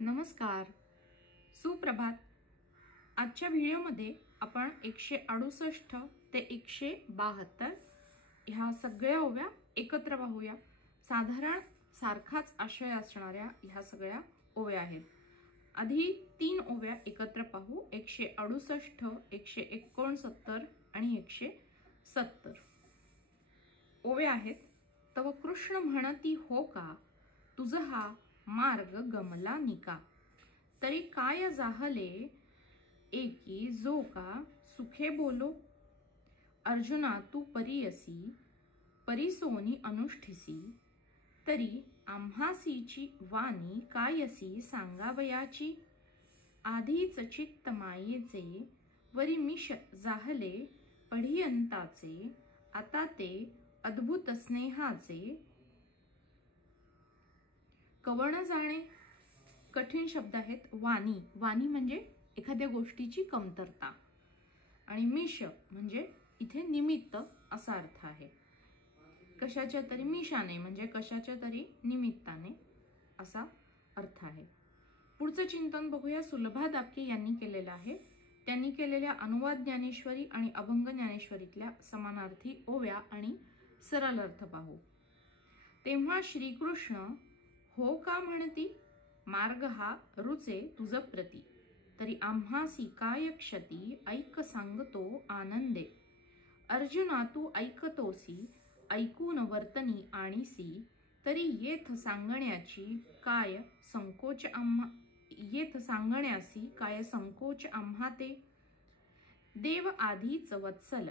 नमस्कार, सुप्रभात। आजच्या व्हिडिओमध्ये आपण 168 ते 172 ह्या सगळ्या ओव्या एकत्र पाहूया। साधारण सारखाच आशय असणाऱ्या ह्या सगळ्या ओव्या आहेत। आधी 3 ओव्या एकत्र पाहू, 168, 169 आणि 170। ओव्या आहेत। तव कृष्ण म्हणती हो का, तुझ हा मार्ग गमला निका, तरी काय जाहले एकी जो का सुखे बोलो। अर्जुना तू परीयसी परिसोनी अनुष्ठिसी, तरी आम्हासीची वाणी कायसी सांगावयाची। आधीच चित्त मायेचे वरी मिश जाहले पढियंताचे, आता ते अद्भुत स्नेहाचे कवण जाणे। कठीण शब्द आहेत। वाणी, वाणी म्हणजे एखाद्या गोष्टीची कमतरता, आणि मिश म्हणजे इथे निमित्त असा अर्थ आहे। कशाच्या तरी मिशाने म्हणजे कशाच्या तरी निमित्ताने असा अर्थ आहे। पुढचं चिंतन बघूया। सुलभा दापके यांनी केलेलं आहे। त्यांनी केलेल्या अनुवाद ज्ञानेश्वरी आणि अभंग ज्ञानेश्वरीतल्या समानार्थी ओव्या आणि सरळ अर्थ पाहू। तेव्हा श्रीकृष्ण हो का म्हणती, मार्ग हा रुचे तुझ प्रती, तरी आम्हासी काय क्षती ऐक सांगतो आनंदे। अर्जुना तू ऐकतोसी ऐकून वर्तनी आणीसी, तरी येथ सांगण्याची काय संकोच आम्हा ते। देव आधीच वत्सल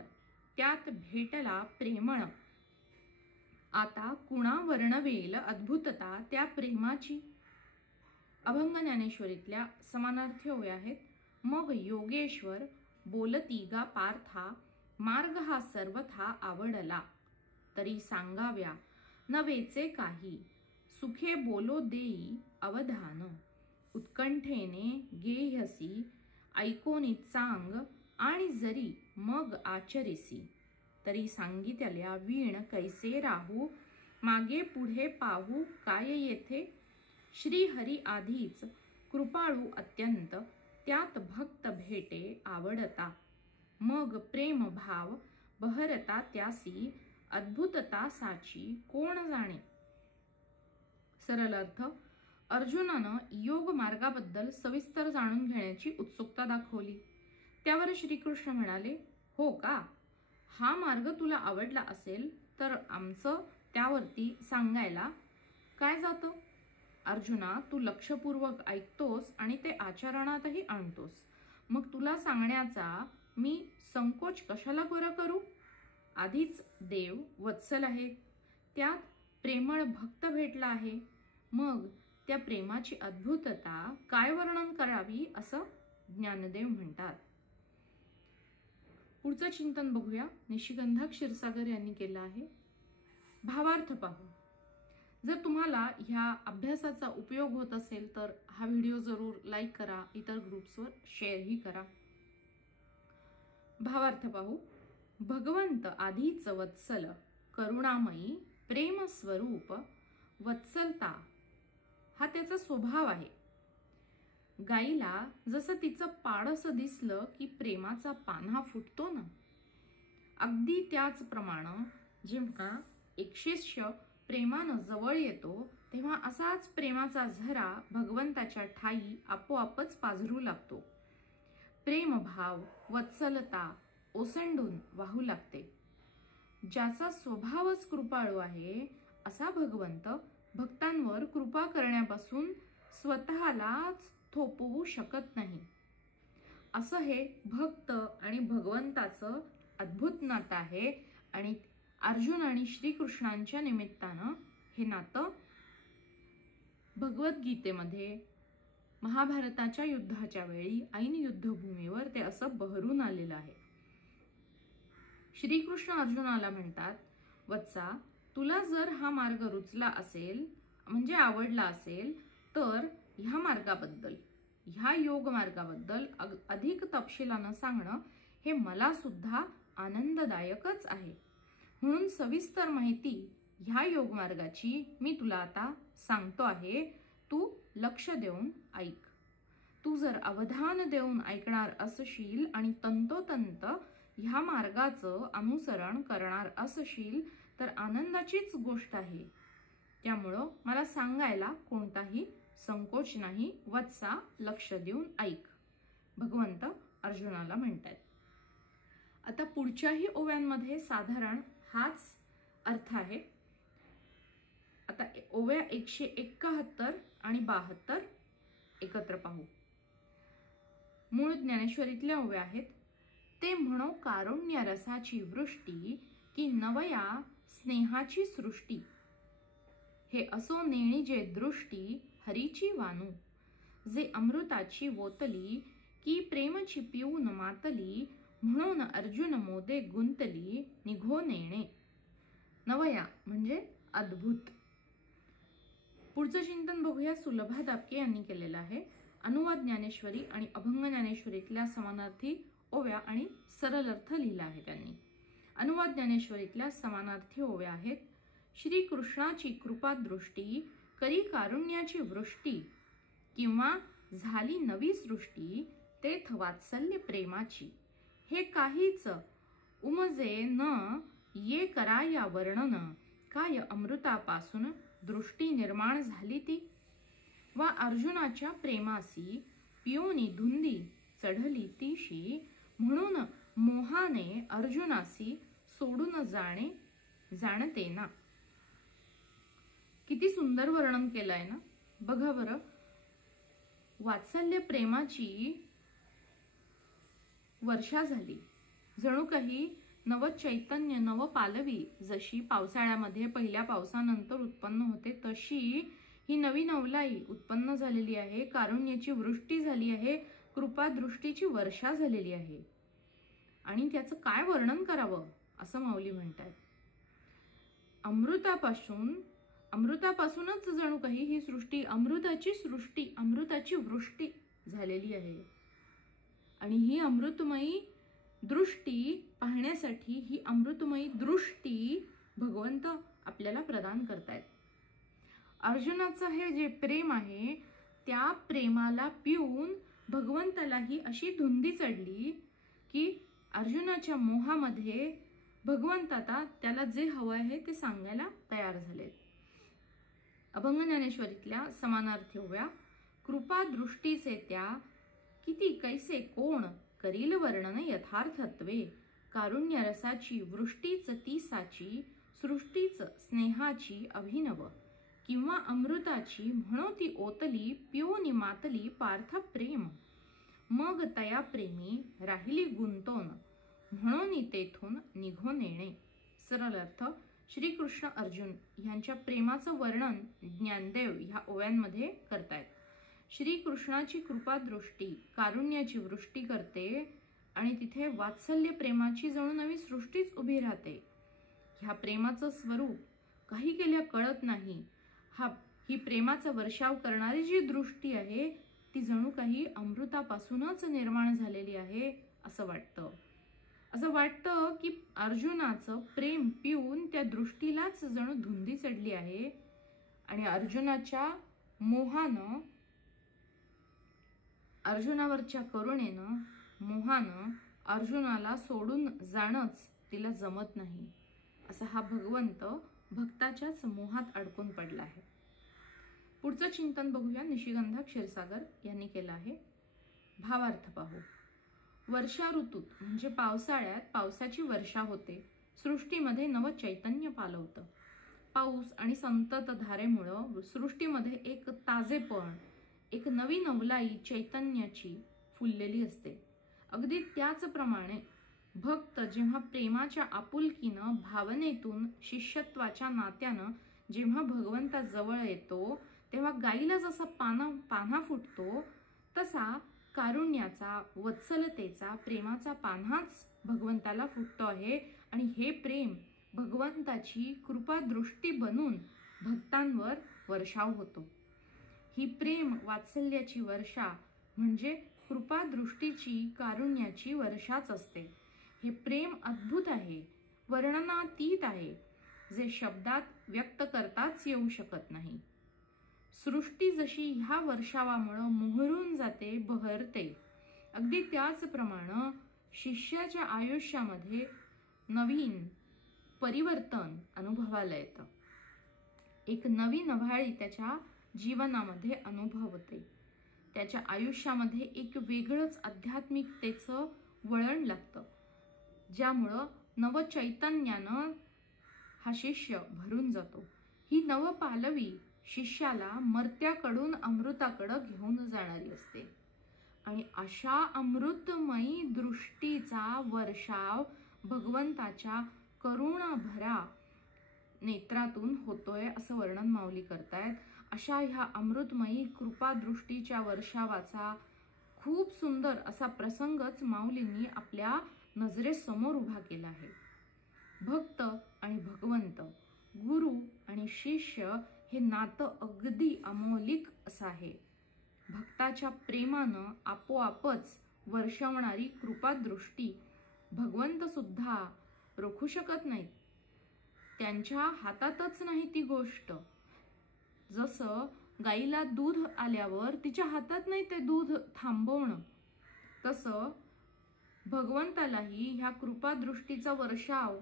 त्यात भेटला प्रेमळ, आता कुणा वर्णवेल अद्भुतता त्या प्रेमाची। अभंग ज्ञानेश्वरीतल्या समानार्थी ओव्या आहेत। मग योगेश्वर बोलती गा पार्था, मार्ग हा सर्वथा आवडला, तरी सांगाव्या नवेचे काही, सुखे बोलो देई अवधान। उत्कंठेने गेहसी ऐकोनी चांग, आणि जरी मग आचरिसी, तरी सांगितल्या वीण कैसे राहू, मागे पुढे पाहू काय येथे। श्री हरी आधीच कृपाळू अत्यंत, त्यात भक्त भेटे आवडता, मग प्रेम भाव बहरता त्यासी, अद्भुतता साची कोण जाणे। सरळ अर्थ, अर्जुनानं योग मार्गाबद्दल सविस्तर जाणून घेण्याची उत्सुकता दाखवली। त्यावर श्रीकृष्ण म्हणाले, हो का, हा मार्ग तुला आवडला असेल तर आमचं त्यावरती सांगायला काय जातं। अर्जुना तू लक्षपूर्वक ऐकतोस आणि ते आचरणातही आणतोस, मग तुला सांगण्याचा मी संकोच कशाला बरं करू। आधीच देव वत्सल आहे, त्यात प्रेमळ भक्त भेटला आहे, मग त्या प्रेमाची अद्भुतता काय वर्णन करावी असं ज्ञानदेव म्हणतात। पुढचं चिंतन बघूया। निशिगंधा क्षीरसागर यांनी केलं आहे। भावार्थ पाहू। जर तुम्हाला ह्या अभ्यासाचा उपयोग होत असेल तर हा व्हिडिओ जरूर लाईक करा, इतर ग्रुप्सवर शेअरही करा। भावार्थ पाहू। भगवंत आधीच वत्सल करुणामयी प्रेम स्वरूप, वत्सलता हा त्याचा स्वभाव आहे। गाईला जसं तिचं पाडस दिसलं की प्रेमाचा पान्हा फुटतो ना, अगदी त्याचप्रमाणे जेव्हा एक शिष्य प्रेमानं जवळ येतो तेव्हा असाच प्रेमाचा झरा भगवंताच्या ठाई आपोआपच पाझरू लागतो। प्रेमभाव वत्सलता ओसंडून वाहू लागते। ज्याचा स्वभावच कृपाळू आहे असा भगवंत भक्तांवर कृपा करण्यापासून स्वतःलाच थोपवू शकत नाही। असं हे भक्त आणि भगवंताचं अद्भुत नातं आहे, आणि अर्जुन आणि श्रीकृष्णांच्या निमित्तानं हे नातं भगवद्गीतेमध्ये महाभारताच्या युद्धाच्या वेळी ऐन युद्धभूमीवर ते असं बहरून आलेलं आहे। श्रीकृष्ण अर्जुनाला म्हणतात, वत्सा तुला जर हा मार्ग रुचला असेल म्हणजे आवडला असेल तर ह्या मार्गाबद्दल, ह्या योग मार्गाबद्दल अधिक तपशिलानं सांगणं हे मला सुद्धा आनंददायकच आहे। म्हणून सविस्तर माहिती ह्या योग मार्गाची मी तुला आता सांगतो आहे, तू लक्ष देऊन ऐक. तू जर अवधान देऊन ऐकणार असशील आणि तंतोतंत ह्या मार्गाचं अनुसरण करणार असशील तर आनंदाचीच गोष्ट आहे. त्यामुळं मला सांगायला कोणताही संकोच नाही. वत्सा, लक्ष देऊन ऐक, भगवंत अर्जुनाला म्हणतात. आता पुढच्याही ओव्यांमध्ये साधारण हाच अर्थ आहे. आता ओव्या 171 आणि 72 एकत्र पाहू. मूळ ज्ञानेश्वरीतल्या ओव्या आहेत. ते म्हणो कारुण्य रसाची वृष्टी की नवया स्नेहाची सृष्टी. हे असो नेणी जे दृष्टी हरीची वानू. जे अमृताची वोतली की प्रेमची पिऊन मातली. म्हणून अर्जुन मोदे गुंतली निघो नेणे. नवया म्हणजे अद्भुत. पुढचं चिंतन बघूया. सुलभा दापके यांनी केलेलं आहे. अनुवाद ज्ञानेश्वरी आणि अभंग ज्ञानेश्वरीतल्या समानार्थी ओव्या आणि सरल अर्थ लिहिला आहे त्यांनी. अनुवाद ज्ञानेश्वरीतल्या समानार्थी ओव्या आहेत. श्री कृष्णाची कृपा दृष्टी करी कारुण्याची वृष्टी. किंवा झाली नवी सृष्टी तेथ वात्सल्य प्रेमाची. हे काहीच उमजे न ये कराया वर्णन. काय अमृतापासून दृष्टी निर्माण झाली ती. वा अर्जुनाच्या प्रेमासी पियोनी धुंदी चढली तीशी. म्हणून मोहाने अर्जुनासी सोडून जाणते ना. किती सुंदर वर्णन केलंय ना. बघा बरं, वात्सल्य प्रेमाची वर्षा झाली. जणू काही नव चैतन्य, नव पालवी जशी पावसाळ्यामध्ये पहिल्या पावसानंतर उत्पन्न होते तशी ही नवी नवलाई उत्पन्न झालेली आहे. कारुण्याची वृष्टी झाली आहे. कृपा दृष्टीची वर्षा झालेली आहे. आणि त्याचं काय वर्णन करावं असं माऊली म्हणतात. अमृतापासूनच जणू काही ही सृष्टी, अमृताची सृष्टी, अमृताची वृष्टी झालेली आहे. आणि ही अमृतमयी दृष्टी पाहण्यासाठी, ही अमृतमयी दृष्टी भगवंत आपल्याला प्रदान करतायत. अर्जुनाचं हे जे प्रेम आहे त्या प्रेमाला पिऊन भगवंतालाही अशी धुंदी चढली की अर्जुनाच्या मोहामध्ये भगवंत आता त्याला जे हवं आहे ते सांगायला तयार झाले. अभंग ज्ञानेश्वरीतल्या समानार्थी ओव्या. कृपा दृष्टीचे त्या किती कैसे कोण करील वर्णन यथार्थत्वे. कारुण्य रसाची वृष्टीच ती साची. सृष्टीच स्नेहाची अभिनव. किंवा अमृताची म्हणो ती ओतली. पियोनी मातली पार्थ प्रेम. मग तया प्रेमी राहिली गुंतोन. म्हणून तेथून निघो नेणे. सरळ अर्थ. श्रीकृष्ण अर्जुन यांच्या प्रेमाचं वर्णन ज्ञानदेव ह्या ओव्यांमध्ये करतायत. श्रीकृष्णाची कृपा दृष्टी कारुण्याची वृष्टी करते आणि तिथे वात्सल्य प्रेमाची जणू नवी सृष्टीच उभी राहते. ह्या प्रेमाचं स्वरूप काही केल्या कळत नाही. ही प्रेमाचा वर्षाव करणारी जी दृष्टी आहे ती जणू काही अमृतापासूनच निर्माण झालेली आहे असं वाटतं. असं वाटतं की अर्जुनाचं प्रेम पिऊन त्या दृष्टीलाच जणू धुंदी चढली आहे आणि अर्जुनाच्या मोहानं, अर्जुनावरच्या करुणेनं, मोहानं अर्जुनाला सोडून जाणंच तिला जमत नाही. असा हा भगवंत भक्ताच्याच मोहात अडकून पडला आहे. पुढचं चिंतन बघूया. निशिगंधा क्षीरसागर यांनी केलं आहे. भावार्थ पाहू. वर्षा ऋतूत म्हणजे पावसाळ्यात पावसाची वर्षा होते. सृष्टीमध्ये नव चैतन्य पालवतं. पाऊस आणि संतत धारेमुळं सृष्टीमध्ये एक ताजेपण, एक नवी नवलाई चैतन्याची फुललेली असते. अगदी त्याचप्रमाणे भक्त जेव्हा प्रेमाच्या आपुलकीनं, भावनेतून, शिष्यत्वाच्या नात्यानं जेव्हा भगवंताजवळ येतो तेव्हा गाईला जसा पान्हा फुटतो तसा कारुण्याचा, वत्सलतेचा, प्रेमाचा पान्हाच भगवंताला फुटतो आहे. आणि हे प्रेम भगवंताची कृपा दृष्टी बनून भक्तांवर वर्षाव होतो. ही प्रेम वात्सल्याची वर्षा म्हणजे कृपा दृष्टीची, कारुण्याची वर्षाच असते. हे प्रेम अद्भुत आहे, वर्णनातीत आहे, जे शब्दात व्यक्त करताच येऊ शकत नाही. सृष्टी जशी ह्या वर्षावामुळे मोहरून जाते, बहरते, अगदी त्याचप्रमाणे शिष्याच्या आयुष्यामध्ये नवीन परिवर्तन अनुभवायला येतं. एक नवी नव्हाळी त्याच्या जीवनामध्ये अनुभवते. त्याच्या आयुष्यामध्ये एक वेगळंच आध्यात्मिकतेचं वळण लागतं, ज्यामुळं नवचैतन्यानं हा शिष्य भरून जातो. ही नवपालवी शिष्याला मर्त्याकडून अमृताकडे घेऊन जाणारी असते आणि अशा अमृतमयी दृष्टीचा वर्षाव भगवंताच्या करुणाभरा नेत्रातून होतोय असं वर्णन माऊली करतायत. अशा ह्या अमृतमयी कृपादृष्टीच्या वर्षावाचा खूप सुंदर असा प्रसंगच माऊलींनी आपल्या नजरेसमोर उभा केला आहे. भक्त आणि भगवंत, गुरु आणि शिष्य हे नातं अगदी अमौलिक असं आहे. भक्ताच्या प्रेमानं आपोआपच वर्षवणारी कृपादृष्टी भगवंत सुद्धा रोखू शकत नाहीत. त्यांच्या हातातच नाही ती गोष्ट. जसं गाईला दूध आल्यावर तिच्या हातात नाही ते दूध थांबवणं, तसं भगवंतालाही ह्या कृपादृष्टीचा वर्षाव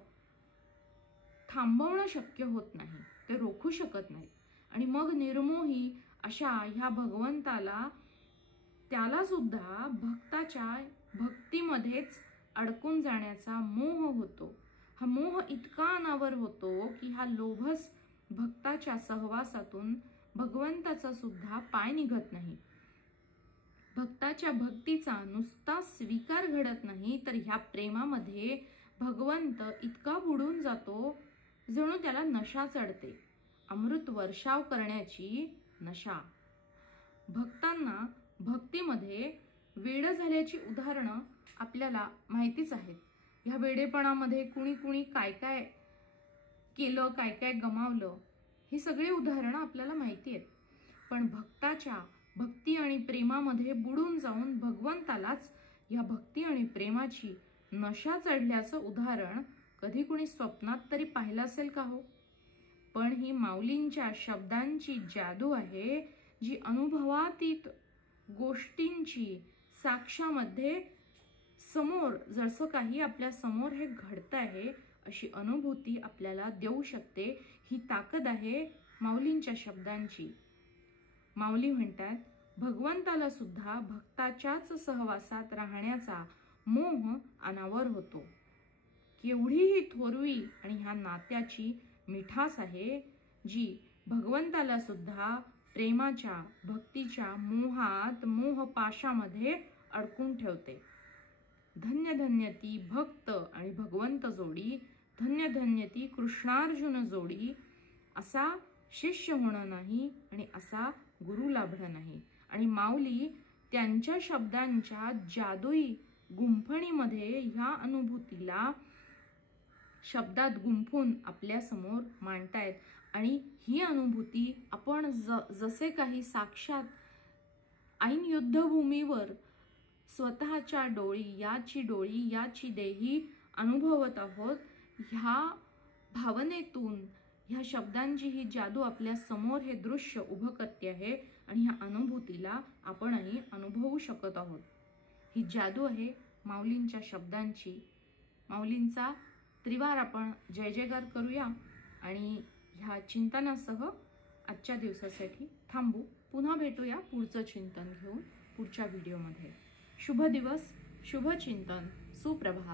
थांबवणं शक्य होत नाही, ते रोखू शकत नाही. आणि मग निर्मोही अशा ह्या भगवंताला, त्याला सुद्धा भक्ताच्या भक्तीमध्येच अडकून जाण्याचा मोह होतो. हा मोह इतका अनावर होतो की हा लोभस भक्ताच्या सहवासातून भगवंताचा सुद्धा पाय निघत नाही. भक्ताच्या भक्तीचा नुसता स्वीकार घडत नाही, तर ह्या प्रेमामध्ये भगवंत इतका बुडून जातो जणू त्याला नशा चढते, अमृत वर्षाव करण्याची नशा. भक्तांना भक्तीमध्ये वेड झाल्याची उदाहरणं आपल्याला माहितीच आहेत. ह्या वेडेपणामध्ये कुणी कुणी काय काय केलं, काय काय गमावलं, ही सगळी उदाहरणं आपल्याला माहिती आहेत. पण भक्ताच्या भक्ती आणि प्रेमामध्ये बुडून जाऊन भगवंतालाच या भक्ती आणि प्रेमाची नशा चढल्याचं उदाहरण कधी कुणी स्वप्नात तरी पाहिलं असेल का हो? पण ही माऊलींच्या शब्दांची जादू आहे, जी अनुभवातीत गोष्टींची साक्षामध्ये समोर जसं काही आपल्या समोर हे घडत आहे अशी अनुभूती आपल्याला देऊ शकते. ही ताकद आहे माऊलींच्या शब्दांची. माऊली म्हणतात, भगवंताला सुद्धा भक्ताच्याच सहवासात राहण्याचा मोह अनावर होतो. केवढी ही थोरवी आणि ह्या नात्याची मिठास आहे, जी भगवंताला सुद्धा प्रेमाच्या भक्तीच्या मोहात मोहपाशामध्ये अडकून ठेवते. धन्य धन्य ती भक्त आणि भगवंत जोडी, धन्य धन्य ती कृष्णार्जुन जोडी. असा शिष्य होणं नाही आणि असा गुरु लाभणं नाही. आणि माऊली त्यांच्या शब्दांच्या जादुई गुंफणीमध्ये ह्या अनुभूतीला शब्दात गुंफून आपल्या समोर मांडतायत. आणि ही अनुभूती आपण जसे काही साक्षात ऐन युद्धभूमीवर स्वतःच्या डोळी याची देही अनुभवत आहोत, ह्या भावनेतून ह्या शब्दांची ही जादू आपल्या समोर हे दृश्य उभं करते आहे आणि ह्या अनुभूतीला आपणही अनुभवू शकत आहोत. ही जादू आहे माऊलींच्या शब्दांची. माऊलींचा त्रिवार आपण जय जयकार करूया आणि ह्या चिंतनासह आजच्या दिवसासाठी थांबू. पुन्हा भेटूया पुढचं चिंतन घेऊन पुढच्या व्हिडिओमध्ये. शुभ दिवस, शुभ चिंतन, सुप्रभात.